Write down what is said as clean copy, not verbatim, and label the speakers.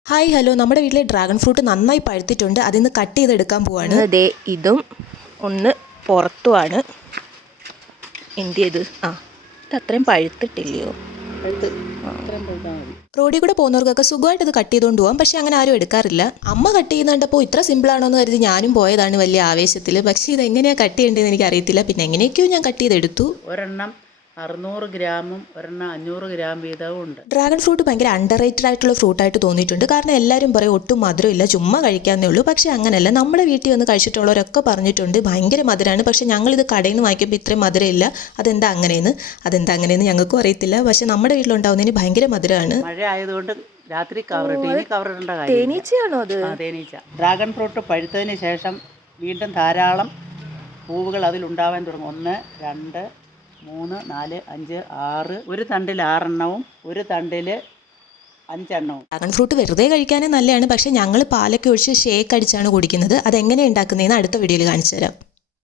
Speaker 1: Hi hello, നമ്മുടെ വീട്ടിലെ dragon fruit നന്നായി പഴുത്തിട്ടുണ്ട്. അതിന്ന് കട്ട് ചെയ്തെടുക്കാൻ പോവാണ്.
Speaker 2: അതെ, ഇതും ഒന്ന് പുറത്തുമാണ്. എന്ത് ചെയ്ത് ഇത് അത്രയും പഴുത്തിട്ടില്ലയോ?
Speaker 1: റോഡിൽ കൂടെ പോകുന്നവർക്കൊക്കെ സുഖമായിട്ട് ഇത് കട്ട് ചെയ്തുകൊണ്ട് പോകാം. പക്ഷെ അങ്ങനെ ആരും എടുക്കാറില്ല. അമ്മ കട്ട് ചെയ്യുന്നുണ്ടപ്പോൾ ഇത്ര സിമ്പിളാണോ എന്ന് കരുതി ഞാനും പോയതാണ് വലിയ ആവേശത്തിൽ. പക്ഷേ ഇത് എങ്ങനെയാണ് കട്ട് ചെയ്യേണ്ടതെന്ന് എനിക്ക് അറിയത്തില്ല. പിന്നെ എങ്ങനെയൊക്കെയോ ഞാൻ കട്ട് ചെയ്തെടുത്തു.
Speaker 3: ഒരെണ്ണം 600 ഗ്രാമും ഒരെണ്ണം 500 ഗ്രാം വീതവും ഉണ്ട്.
Speaker 1: ഡ്രാഗൺ ഫ്രൂട്ട് ഭയങ്കര അണ്ടർ റേറ്റഡ് ആയിട്ടുള്ള ഫ്രൂട്ടായിട്ട് തോന്നിയിട്ടുണ്ട്. കാരണം എല്ലാവരും പറയും ഒട്ടും മധുരമില്ല, ചുമ്മാ കഴിക്കാന്നേ ഉള്ളൂ. പക്ഷേ അങ്ങനെയല്ല. നമ്മുടെ വീട്ടിൽ വന്ന് കഴിച്ചിട്ടുള്ളവരൊക്കെ പറഞ്ഞിട്ടുണ്ട് ഭയങ്കര മധുരമാണ്. പക്ഷേ ഞങ്ങളിത് കടയിൽ നിന്ന് വാങ്ങിക്കുമ്പോൾ ഇത്രയും മധുരമില്ല. അതെന്താ അങ്ങനെയെന്ന് ഞങ്ങൾക്കും അറിയത്തില്ല. പക്ഷേ നമ്മുടെ വീട്ടിലുണ്ടാവുന്നതിന് ഭയങ്കര മധുരമാണ്.
Speaker 3: മഴ ആയതുകൊണ്ട് രാത്രി കവറിടേണ്ട കാര്യം.
Speaker 2: തേനീച്ചയാണോ അത്?
Speaker 3: തേനീച്ച. ഡ്രാഗൺ ഫ്രൂട്ട് പഴുത്തതിന് ശേഷം വീണ്ടും ധാരാളം പൂവുകൾ അതിലുണ്ടാവാൻ തുടങ്ങും. 1, 2, 3, 4, 5, 6. ഒരു തണ്ടിൽ 6 എണ്ണവും ഒരു തണ്ടിൽ 5 എണ്ണവും.
Speaker 1: ഡ്രാഗൺ ഫ്രൂട്ട് വെറുതെ കഴിക്കാനേ നല്ലതാണ്. പക്ഷേ ഞങ്ങൾ പാലൊക്കെ ഒഴിച്ച് ഷേക്ക് അടിച്ചാണ് കുടിക്കുന്നത്. അതെങ്ങനെയാണ് ഉണ്ടാക്കുന്നതെന്ന് അടുത്ത വീഡിയോയിൽ കാണിച്ചു തരാം.